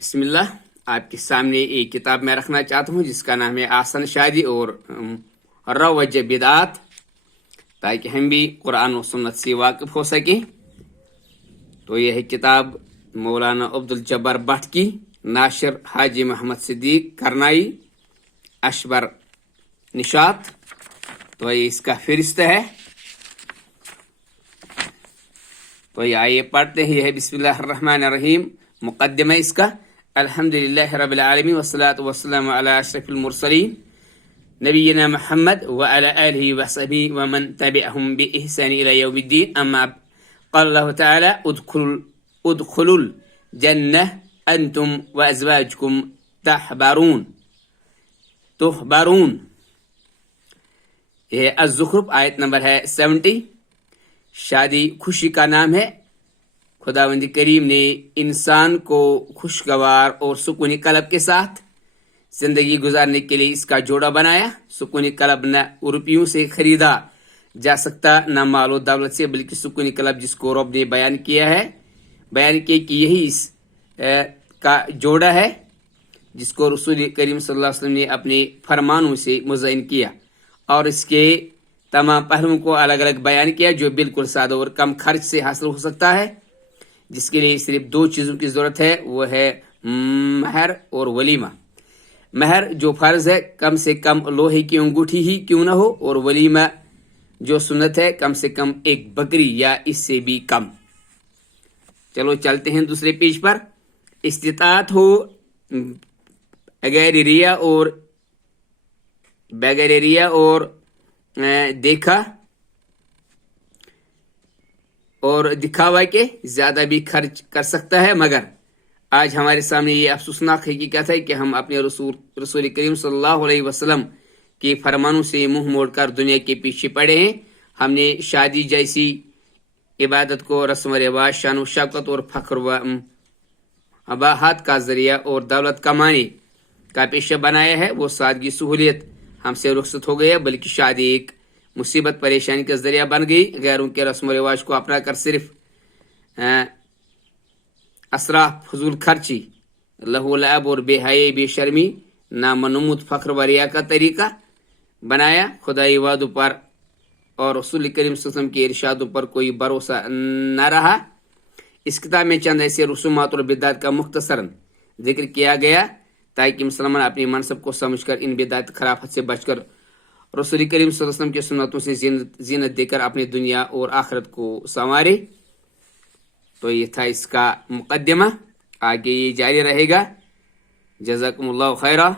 बिस्मिल्लाह। आपके सामने एक किताब मैं रखना चाहता हूँ जिसका नाम है आसान शादी और रवज बिदात, ताकि हम भी कुरान और सुन्नत से वाकिफ हो सके। तो यह है किताब मौलाना अब्दुल जब्बार भट्ट की, नाशिर हाजी मोहम्मद सिद्दीक करनाई, अशबर निशात। तो ये इसका फहरिस्त है। तो ये आइए पढ़ते हैं। यह है बिस्मिल्लाहिर्रहमानिर्रहीम। मुक़द्दिमा इसका अल्हम्दुलिल्लाहि रब्बिल आलमीन वस्सलातु वस्सलामु अला अशरफिल मुरसलीन नबीना मुहम्मद व अला आलिहि व सहबिहि व मन तबिअहुम बि इहसान इला यौमिद्दीन। अम्मा क़ाल अल्लाहु तआला उदखुलुल जन्नह अंतुम व अज़वाजुकुम तुहबरून। यह अज़्ज़ुख़्रुफ़ आयत नंबर है 70। शादी खुशी का नाम है। खुदावंद करीम ने इंसान को खुशगवार और सुकूनी कलब के साथ जिंदगी गुजारने के लिए इसका जोड़ा बनाया। सुकूनी कलब न रुपयों से खरीदा जा सकता, न मालो दौलत से, बल्कि सुकूनी कलब जिसको रब ने बयान किया कि यही इस का जोड़ा है, जिसको रसूल करीम सल्लल्लाहु अलैहि वसल्लम ने अपने फरमानों से मुज़य्यन किया और इसके तमाम पहलुओं को अलग अलग बयान किया, जो बिल्कुल सादा और कम खर्च से हासिल हो सकता है, जिसके लिए सिर्फ दो चीज़ों की ज़रूरत है, वो है महर और वलीमा। महर जो फ़र्ज है, कम से कम लोहे की अंगूठी ही क्यों ना हो, और वलीमा जो सुन्नत है, कम से कम एक बकरी या इससे भी कम। चलो चलते हैं दूसरे पेज पर। इस्तिताअत हो बगैर रिया और देखा और दिखावा के ज्यादा भी खर्च कर सकता है, मगर आज हमारे सामने ये अफसोसनाक हकीकत है कि हम अपने रसूल करीम सल्लल्लाहु अलैहि वसल्लम के फरमानों से मुंह मोड़कर दुनिया के पीछे पड़े हैं। हमने शादी जैसी इबादत को रस्म रिवाज, शान व शौकत और फख्र व अबाहत का जरिया और दौलत कमाने का पेशा बनाया है। वो सादगी सहूलियत हमसे रुखसत हो गया, बल्कि शादी एक मुसीबत परेशानी का जरिया बन गई। गैरों के रस्म रिवाज को अपना कर सिर्फ असराफ, फजूल खर्ची, लहू लअब और बेहयाई, बेशर्मी, नामनमूद फख्र व रिया का तरीका बनाया। खुदाई वादों पर और रसूल करीम सल्लल्लाहु अलैहि वसल्लम के इरशादों पर कोई भरोसा न रहा। इस किताब में चंद ऐसे रसूमात और बिदात का मुख्तसरन जिक्र किया गया ताकि मुसलमान अपनी मनसब को समझकर इन बिदात खराफत से बचकर रसूल करीम सल्लल्लाहु अलैहि वसल्लम के सुन्नतों से जीनत देकर अपनी दुनिया और आखिरत को संवारे। तो ये था इसका मुकद्दिमा, आगे ये जारी रहेगा। जज़ाकुमुल्लाहु खैरा।